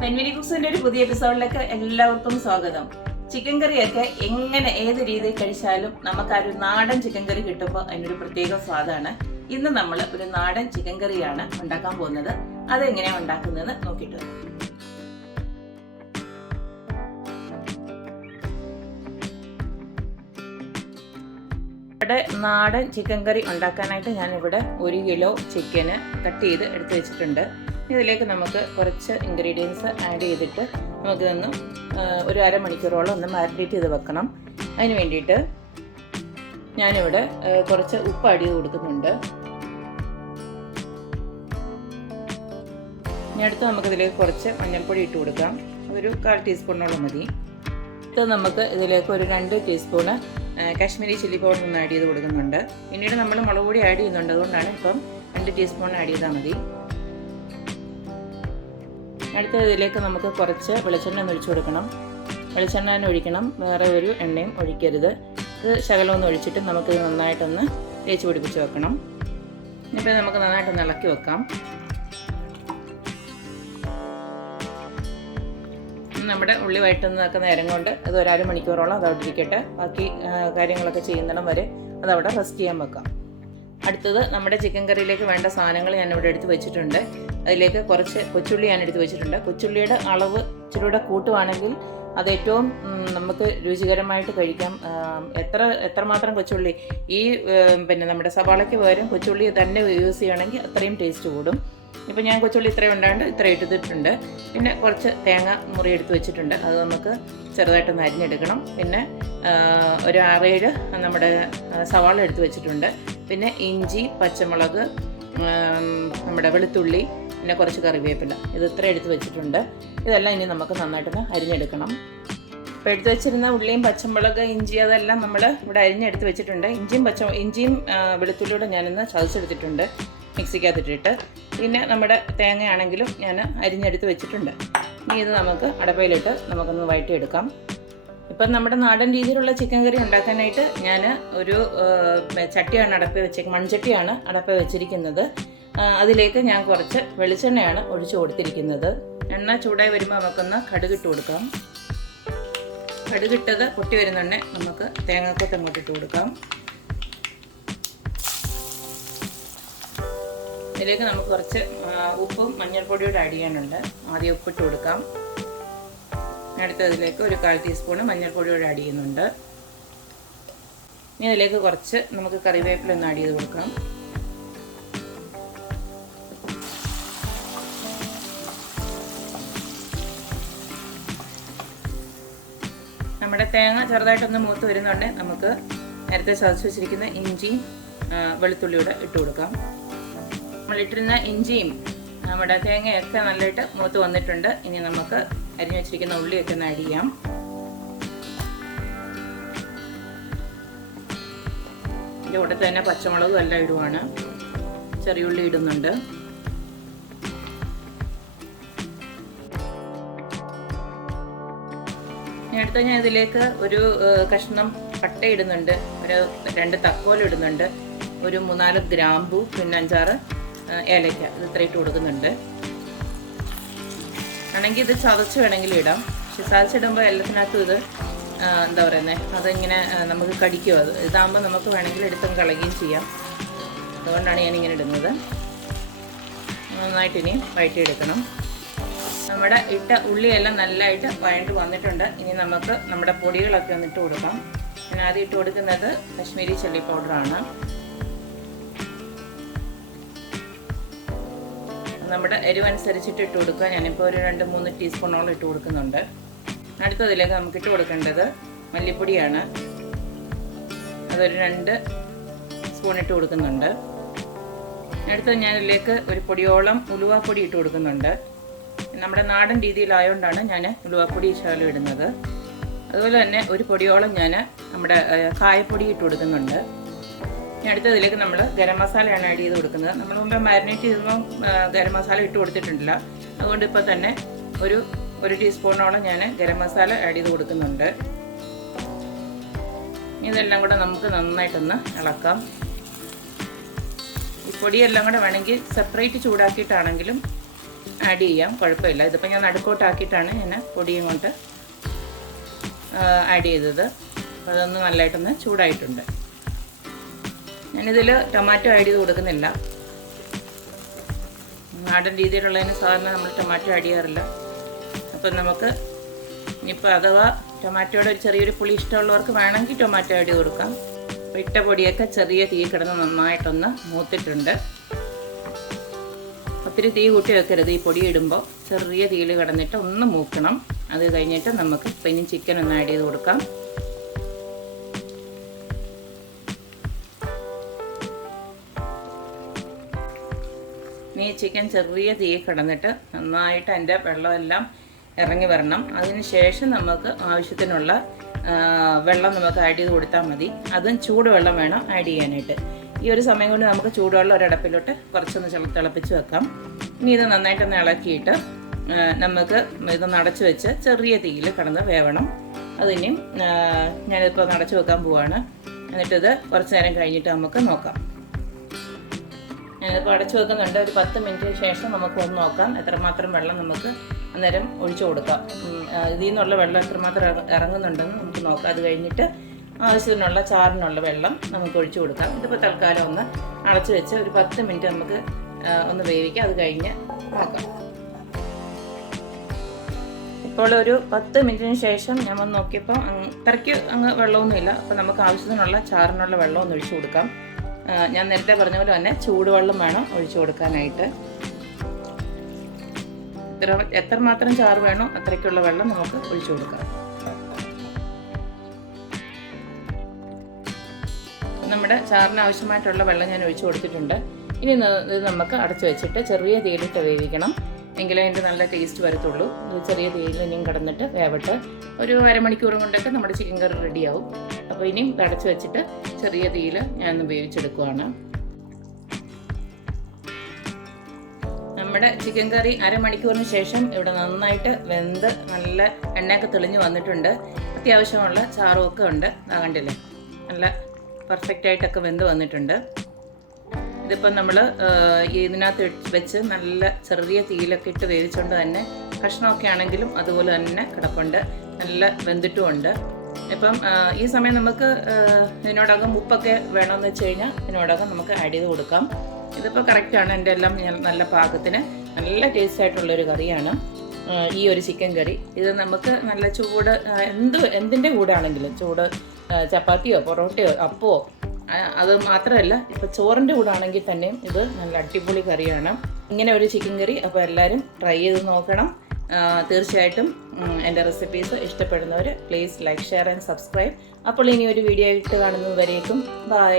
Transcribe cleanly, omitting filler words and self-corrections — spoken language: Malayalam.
Viny കുക്സിന്റെ ഒരു പുതിയ എപ്പിസോഡിലേക്ക് എല്ലാവർക്കും സ്വാഗതം. ചിക്കൻ കറിയൊക്കെ എങ്ങനെ ഏത് രീതിയിൽ കഴിച്ചാലും നമുക്ക് ആ ഒരു നാടൻ ചിക്കൻ കറി കിട്ടുമ്പോൾ അതിനൊരു പ്രത്യേക സ്വാദാണ്. ഇന്ന് നമ്മൾ ഒരു നാടൻ ചിക്കൻ കറിയാണ് ഉണ്ടാക്കാൻ പോകുന്നത്. അതെങ്ങനെയാണ് ഉണ്ടാക്കുന്നത് നോക്കിയിട്ട് ഇവിടെ നാടൻ ചിക്കൻ കറി ഉണ്ടാക്കാനായിട്ട് ഞാനിവിടെ 1 കിലോ ചിക്കന് കട്ട് ചെയ്ത് എടുത്ത് വെച്ചിട്ടുണ്ട്. ഇതിലേക്ക് നമുക്ക് കുറച്ച് ഇൻഗ്രീഡിയൻസ് ആഡ് ചെയ്തിട്ട് നമുക്കിതൊന്ന് ഒരു അരമണിക്കൂറോളം ഒന്ന് മാരിനേറ്റ് ചെയ്ത് വെക്കണം. അതിന് വേണ്ടിയിട്ട് ഞാനിവിടെ കുറച്ച് ഉപ്പ് ആഡ് ചെയ്ത് കൊടുക്കുന്നുണ്ട്. ഇനി അടുത്ത് നമുക്കിതിലേക്ക് കുറച്ച് മഞ്ഞൾപ്പൊടി ഇട്ട് കൊടുക്കാം. ഒരു 1/4 ടീസ്പൂണോളം മതി. ഇത് നമുക്ക് ഇതിലേക്ക് ഒരു 2 ടീസ്പൂണ് കാശ്മീരി ചില്ലി പൗഡർ ഒന്ന് ആഡ് ചെയ്ത് കൊടുക്കുന്നുണ്ട്. പിന്നീട് നമ്മൾ മുളക് പൊടി ആഡ് ചെയ്യുന്നുണ്ട്, അതുകൊണ്ടാണ് ഇപ്പം 2 ടീസ്പൂൺ ആഡ് ചെയ്താൽ മതി. അടുത്ത ഇതിലേക്ക് നമുക്ക് കുറച്ച് വെളിച്ചെണ്ണ ഒഴിച്ചു കൊടുക്കണം. വെളിച്ചെണ്ണ ഒഴിക്കണം, വേറെ ഒരു എണ്ണയും ഒഴിക്കരുത്. ഇത് ശകലമൊന്ന് ഒഴിച്ചിട്ട് നമുക്കിത് നന്നായിട്ടൊന്ന് തേച്ച് പിടിപ്പിച്ച് വെക്കണം. ഇനിയിപ്പോൾ നമുക്ക് നന്നായിട്ടൊന്ന് ഇളക്കി വെക്കാം. നമ്മുടെ ഉള്ളി വഴറ്റുന്ന നിൽക്കുന്ന നേരം കൊണ്ട് അത് ഒരു അരമണിക്കൂറോളം അതവിടെ ഇരിക്കട്ടെ. ബാക്കി കാര്യങ്ങളൊക്കെ ചെയ്യുന്നിടം വരെ അതവിടെ റെസ്റ്റ് ചെയ്യാൻ വെക്കാം. അടുത്തത് നമ്മുടെ ചിക്കൻ കറിയിലേക്ക് വേണ്ട സാധനങ്ങൾ ഞാനിവിടെ എടുത്ത് വെച്ചിട്ടുണ്ട്. അതിലേക്ക് കുറച്ച് കൊച്ചുള്ളി ഞാൻ എടുത്ത് വെച്ചിട്ടുണ്ട്. കൊച്ചുള്ളിയുടെ അളവ് ഇച്ചിരിയുടെ കൂട്ടുവാണെങ്കിൽ അത് ഏറ്റവും നമുക്ക് രുചികരമായിട്ട് കഴിക്കാം. എത്രമാത്രം കൊച്ചുള്ളി ഈ നമ്മുടെ സവാളയ്ക്ക് പകരം കൊച്ചുള്ളി തന്നെ യൂസ് ചെയ്യണമെങ്കിൽ അത്രയും ടേസ്റ്റ് കൂടും. ഇപ്പം ഞാൻ കൊച്ചുള്ളി ഇത്രയും ഉണ്ടാണ്ട് ഇത്ര എടുത്തിട്ടുണ്ട്. പിന്നെ കുറച്ച് തേങ്ങ മുറി എടുത്ത് വെച്ചിട്ടുണ്ട്, അത് നമുക്ക് ചെറുതായിട്ടൊന്ന് അരിഞ്ഞെടുക്കണം. പിന്നെ ഒരു 6-7 നമ്മുടെ സവാള എടുത്ത് വെച്ചിട്ടുണ്ട്. പിന്നെ ഇഞ്ചി, പച്ചമുളക്, നമ്മുടെ വെളുത്തുള്ളി, പിന്നെ കുറച്ച് കറിവേപ്പില, ഇത് ഇത്ര എടുത്ത് വെച്ചിട്ടുണ്ട്. ഇതെല്ലാം ഇനി നമുക്ക് നന്നായിട്ടൊന്ന് അരിഞ്ഞെടുക്കണം. ഇപ്പോൾ എടുത്ത് വെച്ചിരുന്ന ഉള്ളിയും പച്ചമുളക്, ഇഞ്ചി അതെല്ലാം നമ്മൾ ഇവിടെ അരിഞ്ഞെടുത്ത് വെച്ചിട്ടുണ്ട്. ഇഞ്ചിയും വെളുത്തുള്ളിയോടെ ഞാനിന്ന് ചതച്ചെടുത്തിട്ടുണ്ട് മിക്സിക്കകത്തിട്ടിട്ട്. പിന്നെ നമ്മുടെ തേങ്ങയാണെങ്കിലും ഞാൻ അരിഞ്ഞെടുത്ത് വെച്ചിട്ടുണ്ട്. ഇനി ഇത് നമുക്ക് അടപ്പയിലിട്ട് നമുക്കൊന്ന് വഴറ്റിയെടുക്കാം. ഇപ്പം നമ്മുടെ നാടൻ രീതിയിലുള്ള ചിക്കൻ കറി ഉണ്ടാക്കാനായിട്ട് ഞാൻ ഒരു ചട്ടിയാണ് മൺചട്ടിയാണ് അടപ്പ വെച്ചിരിക്കുന്നത്. അതിലേക്ക് ഞാൻ കുറച്ച് വെളിച്ചെണ്ണയാണ് ഒഴിച്ചു കൊടുത്തിരിക്കുന്നത്. എണ്ണ ചൂടായി വരുമ്പോൾ നമുക്കൊന്ന് കടുകിട്ട് കൊടുക്കാം. കടുകിട്ടത് പൊട്ടി വരുന്നുണ്ടെ നമുക്ക് തേങ്ങാക്കൊത്ത് അങ്ങോട്ട് ഇട്ട് കൊടുക്കാം. ഇതിലേക്ക് നമുക്ക് കുറച്ച് ഉപ്പും മഞ്ഞൾപ്പൊടിയോട് ആഡ് ചെയ്യാനുണ്ട്. ആദ്യം ഉപ്പിട്ട് കൊടുക്കാം. അടുത്തതിലേക്ക് ഒരു 1/4 ടീസ്പൂണ് മഞ്ഞൾപ്പൊടിയോട് ആഡ് ചെയ്യുന്നുണ്ട്. ഇനി അതിലേക്ക് കുറച്ച് നമുക്ക് കറിവേപ്പില ഒന്ന് ആഡ് ചെയ്ത് കൊടുക്കാം. നമ്മുടെ തേങ്ങ ചെറുതായിട്ടൊന്ന് മൂത്ത് വരുന്നുണ്ട് നമുക്ക് നേരത്തെ ചതച്ച് വെച്ചിരിക്കുന്ന ഇഞ്ചിയും വെളുത്തുള്ളിയോടെ ഇട്ട് കൊടുക്കാം. നമ്മളിട്ടിരുന്ന ഇഞ്ചിയും നമ്മുടെ തേങ്ങയൊക്കെ നല്ലതായിട്ട് മൂത്ത് വന്നിട്ടുണ്ട്. ഇനി നമുക്ക് അരിഞ്ഞു വെച്ചിരിക്കുന്ന ഉള്ളിയൊക്കെ ഒന്ന് ആഡ് ചെയ്യാം. ഇതിൻ്റെ കൂടെ തന്നെ പച്ചമുളകും എല്ലാം ഇടുവാണ്. ചെറിയ ഉള്ളി ഇടുന്നുണ്ട്. ഇനി അടുത്ത ഞാൻ ഇതിലേക്ക് ഒരു കഷ്ണം പട്ട ഇടുന്നുണ്ട്, ഒരു 2 തക്കോല ഇടുന്നുണ്ട്, ഒരു 3-4 ഗ്രാമ്പു, പിന്നെ 5-6 ഏലയ്ക്ക, ഇത് ഇത്ര ഇട്ട് കൊടുക്കുന്നുണ്ട്. ആണെങ്കിൽ ഇത് ചതച്ച് വേണമെങ്കിലും ഇടാം. പക്ഷെ ചതച്ചിടുമ്പോൾ എല്ലാത്തിനകത്തും ഇത് എന്താ പറയുന്നത്, അതിങ്ങനെ നമുക്ക് കടിക്കും. ഇതാകുമ്പോൾ നമുക്ക് വേണമെങ്കിൽ എടുത്തും കളയുകയും ചെയ്യാം. അതുകൊണ്ടാണ് ഞാനിങ്ങനെ ഇടുന്നത്. നന്നായിട്ട് ഇനി വഴറ്റിയെടുക്കണം. നമ്മുടെ ഇട്ട ഉള്ളിയെല്ലാം നല്ലതായിട്ട് വഴണ്ട് വന്നിട്ടുണ്ട്. ഇനി നമുക്ക് നമ്മുടെ പൊടികളൊക്കെ ഒന്ന് ഇട്ട് കൊടുക്കാം. ഞാൻ ആദ്യം ഇട്ട് കൊടുക്കുന്നത് കശ്മീരി ചില്ലി പൗഡറാണ്. നമ്മുടെ എരിവനുസരിച്ചിട്ട് ഇട്ട് കൊടുക്കുക. ഞാനിപ്പോൾ ഒരു 2-3 ടീസ്പൂണോളം ഇട്ട് കൊടുക്കുന്നുണ്ട്. അടുത്തതിലേക്ക് നമുക്ക് ഇട്ട് കൊടുക്കേണ്ടത് മല്ലിപ്പൊടിയാണ്. അതൊരു 2 സ്പൂൺ ഇട്ട് കൊടുക്കുന്നുണ്ട്. അടുത്തത് ഞാൻ ഇതിലേക്ക് ഒരു പൊടിയോളം ഉലുവാപ്പൊടി ഇട്ട് കൊടുക്കുന്നുണ്ട്. നമ്മുടെ നാടൻ രീതിയിലായതുകൊണ്ടാണ് ഞാൻ ഉലുവാപ്പൊടി ശകലം ഇടുന്നത്. അതുപോലെ തന്നെ ഒരു പൊടിയോളം ഞാൻ നമ്മുടെ കായപ്പൊടി ഇട്ട് കൊടുക്കുന്നുണ്ട്. ഇനി അടുത്തതിലേക്ക് നമ്മൾ ഗരം മസാലയാണ് ആഡ് ചെയ്ത് കൊടുക്കുന്നത്. നമ്മൾ മുമ്പ് മാരിനേറ്റ് ചെയ്തപ്പോൾ ഗരം മസാല ഇട്ട് കൊടുത്തിട്ടില്ല, അതുകൊണ്ട് ഇപ്പോൾ തന്നെ ഒരു ടീസ്പൂണോളം ഞാൻ ഗരം മസാല ആഡ് ചെയ്ത് കൊടുക്കുന്നുണ്ട്. ഇതെല്ലാം കൂടെ നമുക്ക് നന്നായിട്ടൊന്ന് ഇളക്കാം. ഈ പൊടിയെല്ലാം കൂടെ വേണമെങ്കിൽ സെപ്പറേറ്റ് ചൂടാക്കിയിട്ടാണെങ്കിലും ആഡ് ചെയ്യാം, കുഴപ്പമില്ല. ഇതിപ്പോൾ ഞാൻ നടുക്കോട്ടാക്കിയിട്ടാണ് ഞാൻ പൊടിയും കൊണ്ട് ആഡ് ചെയ്തത്. അപ്പോൾ അതൊന്ന് നല്ലതായിട്ടൊന്ന് ചൂടായിട്ടുണ്ട്. ഞാനിതിൽ ടൊമാറ്റോ ആഡ് ചെയ്ത് കൊടുക്കുന്നില്ല. നാടൻ രീതിയിലുള്ളതിന് സാധാരണ നമ്മൾ ടൊമാറ്റോ ആഡ് ചെയ്യാറില്ല. അപ്പം നമുക്ക് ഇനിയിപ്പോൾ അഥവാ ടൊമാറ്റോയുടെ ഒരു ചെറിയൊരു പുളി ഇഷ്ടമുള്ളവർക്ക് വേണമെങ്കിൽ ടൊമാറ്റോ ആഡ് ചെയ്ത് കൊടുക്കാം. അപ്പോൾ ഇട്ട പൊടിയൊക്കെ ചെറിയ തീ കിടന്ന് നന്നായിട്ടൊന്ന് മൂത്തിട്ടുണ്ട്. ഒത്തിരി തീ കൂട്ടി വെക്കരുത്. ഈ പൊടി ഇടുമ്പോൾ ചെറിയ തീയിൽ കിടന്നിട്ട് ഒന്ന് മൂക്കണം. അത് കഴിഞ്ഞിട്ട് നമുക്ക് ഇനി ചിക്കൻ ഒന്ന് ആഡ് ചെയ്ത് കൊടുക്കാം. ഈ ചിക്കൻ ചെറിയ തീ കിടന്നിട്ട് നന്നായിട്ട് അതിൻ്റെ വെള്ളമെല്ലാം ഇറങ്ങി വരണം. അതിന് ശേഷം നമുക്ക് ആവശ്യത്തിനുള്ള വെള്ളം നമുക്ക് ആഡ് ചെയ്ത് കൊടുത്താൽ മതി. അതും ചൂടുവെള്ളം വേണം ആഡ് ചെയ്യാനായിട്ട്. ഈ ഒരു സമയം കൊണ്ട് നമുക്ക് ചൂടുവെള്ളം ഒരടപ്പിലോട്ട് കുറച്ചൊന്ന് തിളപ്പിച്ച് വെക്കാം. ഇനി ഇത് നന്നായിട്ടൊന്ന് ഇളക്കിയിട്ട് നമുക്ക് ഇതൊന്ന് അടച്ചു വെച്ച് ചെറിയ തീയിൽ കിടന്ന് വേവണം. അതിനും ഞാനിപ്പോൾ അടച്ചു വെക്കാൻ പോവാണ്. എന്നിട്ടിത് കുറച്ച് നേരം കഴിഞ്ഞിട്ട് നമുക്ക് നോക്കാം. ഞാനിപ്പോൾ അടച്ചു വെക്കുന്നുണ്ട്. ഒരു 10 മിനിറ്റിന് ശേഷം നമുക്ക് ഒന്ന് നോക്കാം എത്രമാത്രം വെള്ളം നമുക്ക് അന്നേരം ഒഴിച്ചു കൊടുക്കാം. ഇതിൽ നിന്നുള്ള വെള്ളം എത്രമാത്രം ഇറങ്ങുന്നുണ്ടെന്ന് നമുക്ക് നോക്കാം. അത് കഴിഞ്ഞിട്ട് ആവശ്യത്തിനുള്ള ചാറിനുള്ള വെള്ളം നമുക്ക് ഒഴിച്ചു കൊടുക്കാം. ഇതിപ്പോൾ തൽക്കാലം ഒന്ന് അടച്ചു വെച്ച് ഒരു 10 മിനിറ്റ് നമുക്ക് ഒന്ന് വേവിക്കാം. അത് കഴിഞ്ഞ് നോക്കാം. ഇപ്പോൾ ഒരു 10 മിനിറ്റിന് ശേഷം ഞാൻ വന്ന് നോക്കിയപ്പോൾ അത്രയ്ക്ക് അങ്ങ് വെള്ളമൊന്നുമില്ല. അപ്പോൾ നമുക്ക് ആവശ്യത്തിനുള്ള ചാറിനുള്ള വെള്ളം ഒന്ന് ഒഴിച്ചു കൊടുക്കാം. ഞാൻ നേരത്തെ പറഞ്ഞ പോലെ തന്നെ ചൂടുവെള്ളം വേണം ഒഴിച്ചു കൊടുക്കാനായിട്ട്. എത്രമാത്രം ചാറ് വേണോ അത്രയ്ക്കുള്ള വെള്ളം നമുക്ക് ഒഴിച്ചു കൊടുക്കാം. നമ്മുടെ ചാറിന് ആവശ്യമായിട്ടുള്ള വെള്ളം ഞാൻ ഒഴിച്ചു കൊടുത്തിട്ടുണ്ട്. ഇനി ഇത് നമുക്ക് അടച്ചു വെച്ചിട്ട് ചെറിയ തീയിലിട്ട് വേവിക്കണം. എങ്കിലേ അതിൻ്റെ നല്ല ടേസ്റ്റ് വരത്തുള്ളൂ. ചെറിയ തീയിൽ ഇനിയും കിടന്നിട്ട് വേവട്ടെ. ഒരു അരമണിക്കൂർ കൊണ്ടൊക്കെ നമ്മുടെ ചിക്കൻ കറി റെഡിയാവും. അപ്പോൾ ഇനിയും അടച്ചു വെച്ചിട്ട് ചെറിയ തീയിൽ ഞാനൊന്ന് വേവിച്ചെടുക്കുവാണ്. നമ്മുടെ ചിക്കൻ കറി അരമണിക്കൂറിന് ശേഷം ഇവിടെ നന്നായിട്ട് വെന്ത് നല്ല എണ്ണയൊക്കെ തെളിഞ്ഞ് വന്നിട്ടുണ്ട്. അത്യാവശ്യമുള്ള ചാറുമൊക്കെ ഉണ്ട്. കണ്ടില്ലേ, നല്ല പെർഫെക്റ്റായിട്ടൊക്കെ വെന്ത് വന്നിട്ടുണ്ട്. ഇതിപ്പം നമ്മൾ ഇതിനകത്ത് വെച്ച് നല്ല ചെറിയ തീയിലൊക്കെ ഇട്ട് വേവിച്ചുകൊണ്ട് തന്നെ കഷ്ണമൊക്കെ ആണെങ്കിലും അതുപോലെ തന്നെ കിടപ്പുണ്ട്. നല്ല വെന്തിട്ടുമുണ്ട്. ഇപ്പം ഈ സമയം നമുക്ക് ഇതിനോടകം ഉപ്പൊക്കെ വേണമെന്ന് വെച്ച് കഴിഞ്ഞാൽ ഇതിനോടകം നമുക്ക് ആഡ് ചെയ്ത് കൊടുക്കാം. ഇതിപ്പോൾ കറക്റ്റാണ്. എൻ്റെ എല്ലാം നല്ല പാകത്തിന് നല്ല ടേസ്റ്റ് ആയിട്ടുള്ളൊരു കറിയാണ് ഈ ഒരു ചിക്കൻ കറി. ഇത് നമുക്ക് നല്ല ചൂട് എന്തിൻ്റെ കൂടെ ആണെങ്കിലും, ചൂട് ചപ്പാത്തിയോ പൊറോട്ടയോ അപ്പമോ, അത് മാത്രമല്ല ഇപ്പോൾ ചോറിൻ്റെ കൂടെ ആണെങ്കിൽ തന്നെയും ഇത് നല്ല അടിപൊളി കറിയാണ്. ഇങ്ങനെ ഒരു ചിക്കൻ കറി അപ്പോൾ എല്ലാവരും ട്രൈ ചെയ്ത് നോക്കണം. തീർച്ചയായിട്ടും എൻ്റെ റെസിപ്പീസ് ഇഷ്ടപ്പെടുന്നവർ please like, share and subscribe. അപ്പോൾ ഇനി ഒരു വീഡിയോ ഇട്ട് കാണുന്നത് വരേക്കും ബൈ.